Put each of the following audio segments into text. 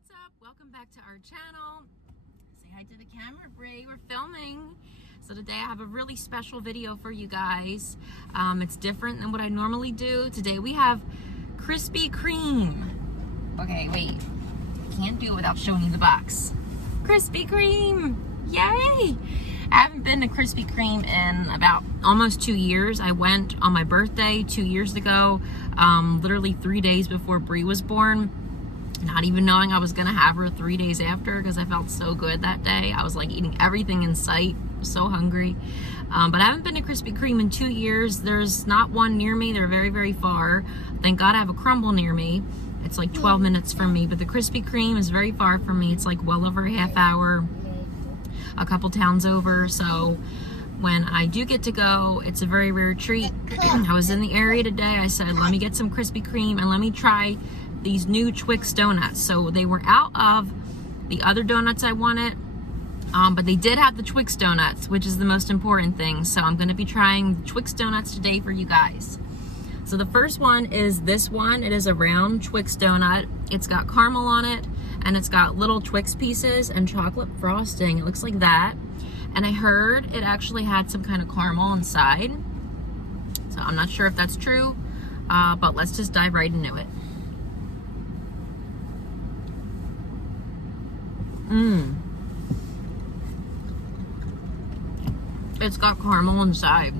What's up? Welcome back to our channel. Say hi to the camera, Brie. We're filming. So today I have a really special video for you guys. It's different than what I normally do. Today we have Krispy Kreme. Okay, wait. Can't do it without showing you the box. Krispy Kreme! Yay! I haven't been to Krispy Kreme in about almost 2 years. I went on my birthday 2 years ago, literally 3 days before Brie was born. Not even knowing I was gonna have her 3 days after because I felt so good that day. I was like eating everything in sight, so hungry. But I haven't been to Krispy Kreme in 2 years. There's not one near me. They're very, very far. Thank God I have a Crumble near me. It's like 12 minutes from me, but the Krispy Kreme is very far from me. It's like well over a half hour, a couple towns over. So when I do get to go, it's a very rare treat. I was in the area today. I said, let me get some Krispy Kreme and let me try these new Twix Donuts. So they were out of the other donuts I wanted, but they did have the Twix Donuts, which is the most important thing. So I'm going to be trying the Twix Donuts today for you guys. So the first one is this one. It is a round Twix donut. It's got caramel on it, and it's got little Twix pieces and chocolate frosting. It looks like that. And I heard it actually had some kind of caramel inside. So I'm not sure if that's true, but let's just dive right into it. It's got caramel inside.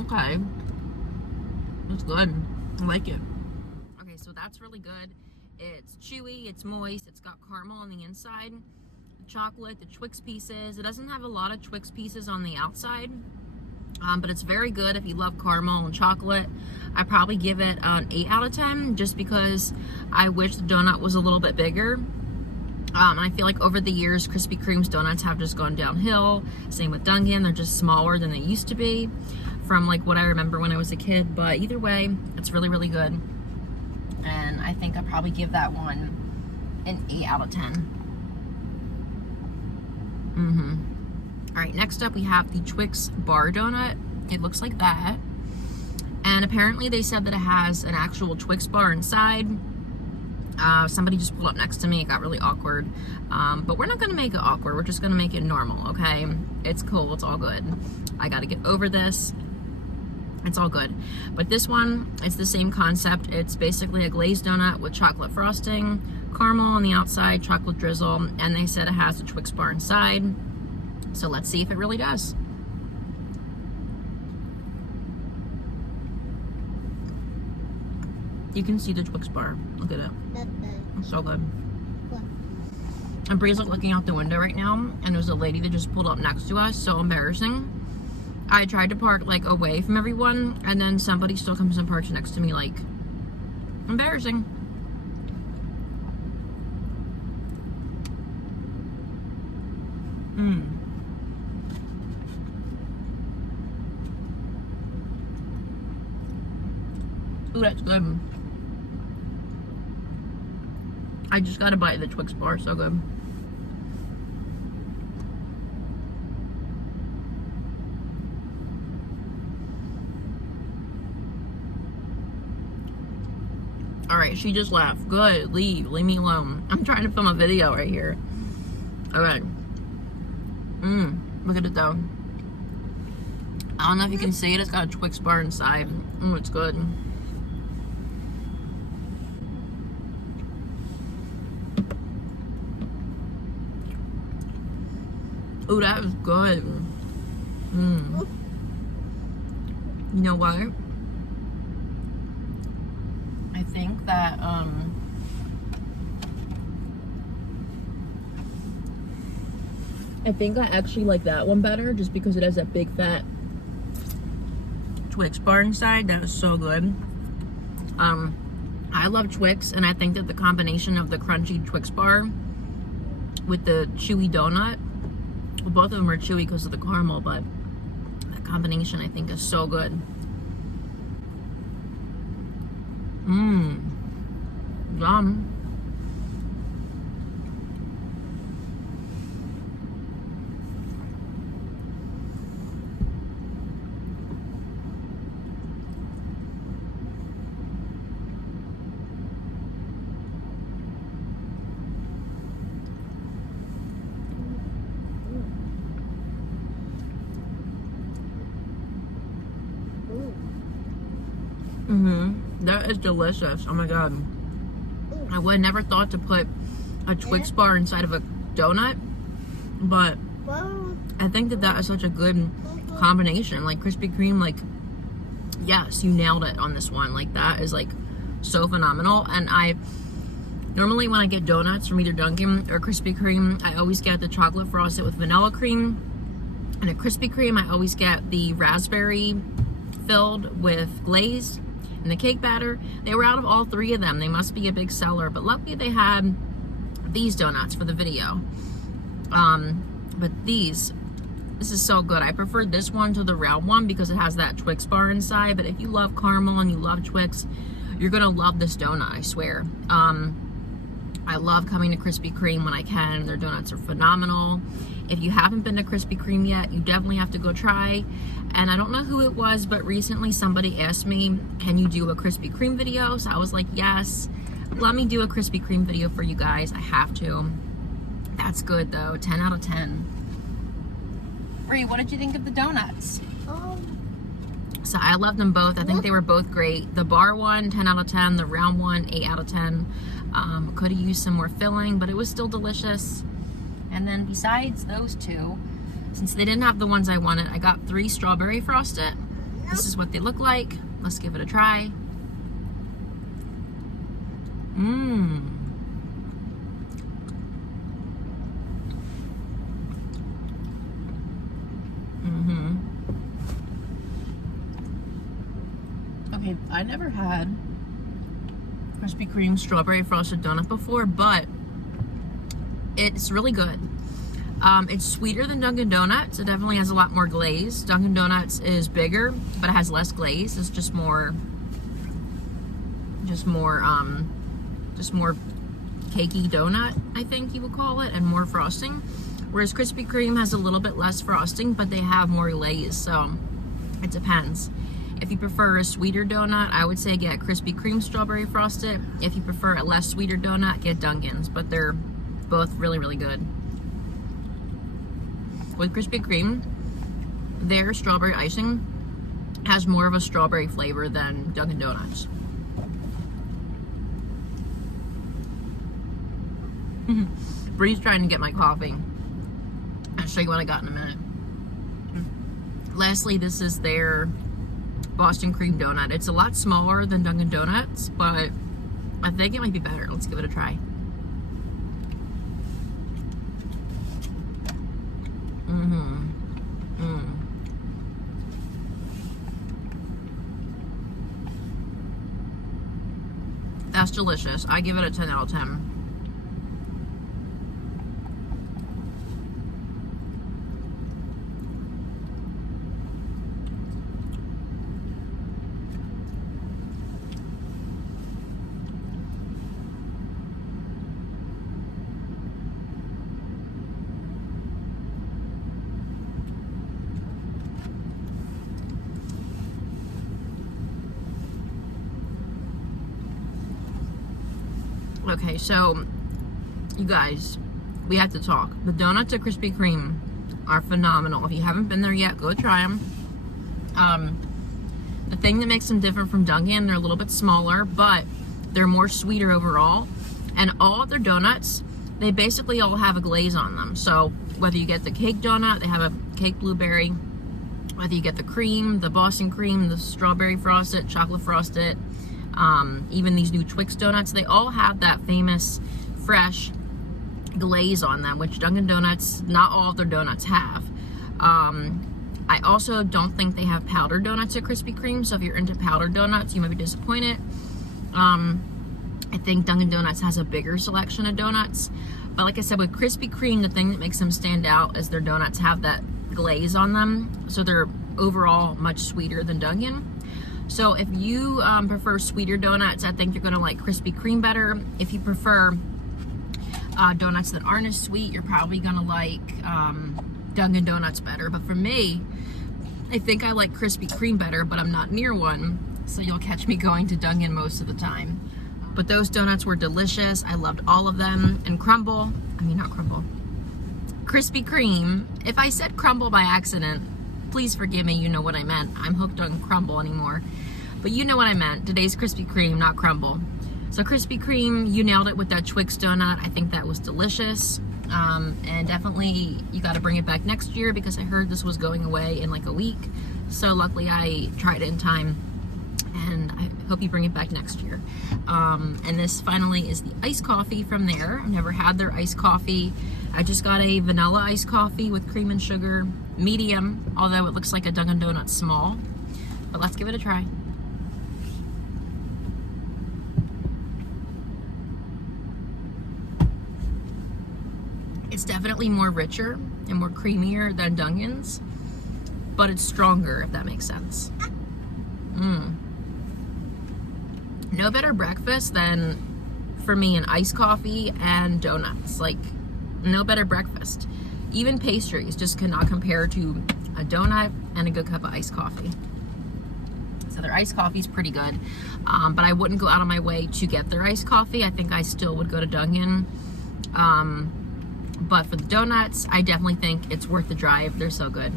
Okay. It's good. I like it. Okay, so that's really good. It's chewy, it's moist, it's got caramel on the inside, the chocolate, the Twix pieces. It doesn't have a lot of Twix pieces on the outside, but it's very good if you love caramel and chocolate. I probably give it an 8 out of 10 just because I wish the donut was a little bit bigger. I feel like over the years, Krispy Kreme's donuts have just gone downhill. Same with Dunkin', they're just smaller than they used to be from like what I remember when I was a kid. But either way, it's really, really good. And I think I'll probably give that one an 8 out of 10. All right, next up we have the Twix Bar Donut. It looks like that. And apparently they said that it has an actual Twix bar inside. Somebody just pulled up next to me. It got really awkward. But we're not going to make it awkward. We're just going to make it normal, okay? It's cool. It's all good. I got to get over this. It's all good. But this one, it's the same concept. It's basically a glazed donut with chocolate frosting, caramel on the outside, chocolate drizzle, and they said it has a Twix bar inside. So let's see if it really does. You can see the Twix bar. Look at it. It's so good. And Bree's like looking out the window right now, and there's a lady that just pulled up next to us. So embarrassing. I tried to park like away from everyone, and then somebody still comes and parks next to me. Like, embarrassing. Ooh, that's good. I just got a bite of the Twix bar, so good. Alright, she just laughed. Good, leave me alone. I'm trying to film a video right here. Alright. Look at it though. I don't know if you can see it, it's got a Twix bar inside. It's good. Oh, that is good. You know what? I think that, I think I actually like that one better just because it has that big fat Twix bar inside. That is so good. I love Twix, and I think that the combination of the crunchy Twix bar with the chewy donut, well, both of them are chewy because of the caramel, but that combination I think is so good. Yum. That is delicious. Oh my god. I would have never thought to put a Twix bar inside of a donut, but I think that is such a good combination. Like Krispy Kreme, like, yes, you nailed it on this one. Like, that is like so phenomenal. And I normally, when I get donuts from either Dunkin' or Krispy Kreme, I always get the chocolate frosted with vanilla cream. And at Krispy Kreme, I always get the raspberry filled with glaze and the cake batter. They were out of all three of them. They must be a big seller, but luckily they had these donuts for the video. But this is so good. I prefer this one to the round one because it has that Twix bar inside. But if you love caramel and you love Twix, you're gonna love this donut, I swear. I love coming to Krispy Kreme when I can. Their donuts are phenomenal. If you haven't been to Krispy Kreme yet, you definitely have to go try. And I don't know who it was, but recently somebody asked me, can you do a Krispy Kreme video? So I was like, yes, let me do a Krispy Kreme video for you guys. I have to. That's good though, 10 out of 10. Bree, what did you think of the donuts? So I loved them both. I think they were both great. The bar one, 10 out of 10. The round one, 8 out of 10. Could have used some more filling, but it was still delicious. And then besides those two, since they didn't have the ones I wanted, I got 3 strawberry frosted. This is what they look like. Let's give it a try. Okay, I never had Krispy Kreme strawberry frosted donut before, but it's really good. It's sweeter than Dunkin' Donuts. It definitely has a lot more glaze. Dunkin' Donuts is bigger, but it has less glaze. It's just more cakey donut, I think you would call it, and more frosting. Whereas Krispy Kreme has a little bit less frosting, but they have more glaze, so it depends. If you prefer a sweeter donut, I would say get Krispy Kreme strawberry frosted. If you prefer a less sweeter donut, get Dunkin's, but they're both really, really good. With Krispy Kreme, their strawberry icing has more of a strawberry flavor than Dunkin' Donuts. Bree's trying to get my coffee. I'll show you what I got in a minute. Lastly, this is their Boston cream donut. It's a lot smaller than Dunkin' Donuts, but I think it might be better. Let's give it a try. That's delicious. I give it a 10 out of 10. Okay, so you guys, we have to talk. The donuts at Krispy Kreme are phenomenal. If you haven't been there yet, go try them. The thing that makes them different from Dunkin', they're a little bit smaller, but they're more sweeter overall. And all of their donuts, they basically all have a glaze on them. So whether you get the cake donut, they have a cake blueberry. Whether you get the cream, the Boston cream, the strawberry frosted, chocolate frosted, even these new Twix donuts, they all have that famous fresh glaze on them, which Dunkin' Donuts, not all of their donuts have. I also don't think they have powdered donuts at Krispy Kreme, so if you're into powdered donuts, you might be disappointed. I think Dunkin' Donuts has a bigger selection of donuts, but like I said, with Krispy Kreme, the thing that makes them stand out is their donuts have that glaze on them, so they're overall much sweeter than Dunkin'. So if you prefer sweeter donuts, I think you're gonna like Krispy Kreme better. If you prefer donuts that aren't as sweet, you're probably gonna like Dunkin' Donuts better. But for me, I think I like Krispy Kreme better, but I'm not near one, so you'll catch me going to Dunkin' most of the time. But those donuts were delicious. I loved all of them. And Krispy Kreme, if I said crumble by accident, please forgive me, you know what I meant. I'm hooked on crumble anymore. But you know what I meant. Today's Krispy Kreme, not crumble. So Krispy Kreme, you nailed it with that Twix donut. I think that was delicious. And definitely you got to bring it back next year because I heard this was going away in like a week. So luckily I tried it in time, and I hope you bring it back next year. And this finally is the iced coffee from there. I've never had their iced coffee. I just got a vanilla iced coffee with cream and sugar, medium, although it looks like a Dunkin' Donuts small. But let's give it a try. It's definitely more richer and more creamier than Dunkin's, but it's stronger, if that makes sense. No better breakfast than, for me, an iced coffee and donuts. Like, no better breakfast. Even pastries just cannot compare to a donut and a good cup of iced coffee. So their iced coffee is pretty good, but I wouldn't go out of my way to get their iced coffee. I think I still would go to Dunkin'. But for the donuts, I definitely think it's worth the drive. They're so good.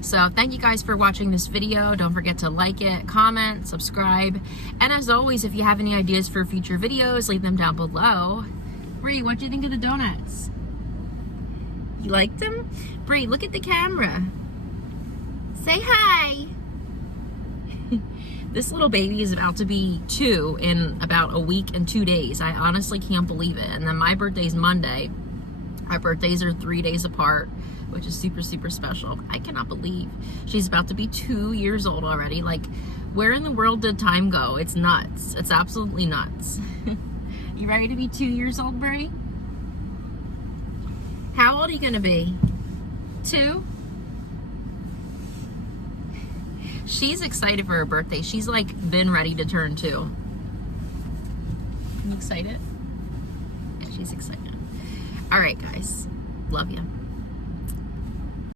So thank you guys for watching this video. Don't forget to like it, comment, subscribe. And as always, if you have any ideas for future videos, leave them down below. Bree, what do you think of the donuts? You liked them? Bree, look at the camera. Say hi. This little baby is about to be 2 in about a week and 2 days. I honestly can't believe it. And then my birthday's Monday. Our birthdays are 3 days apart, which is super, super special. I cannot believe she's about to be 2 years old already. Like, where in the world did time go? It's nuts. It's absolutely nuts. You ready to be 2 years old, Brie? How old are you gonna be? 2? She's excited for her birthday. She's like been ready to turn 2. You excited? Yeah, she's excited. All right, guys. Love you.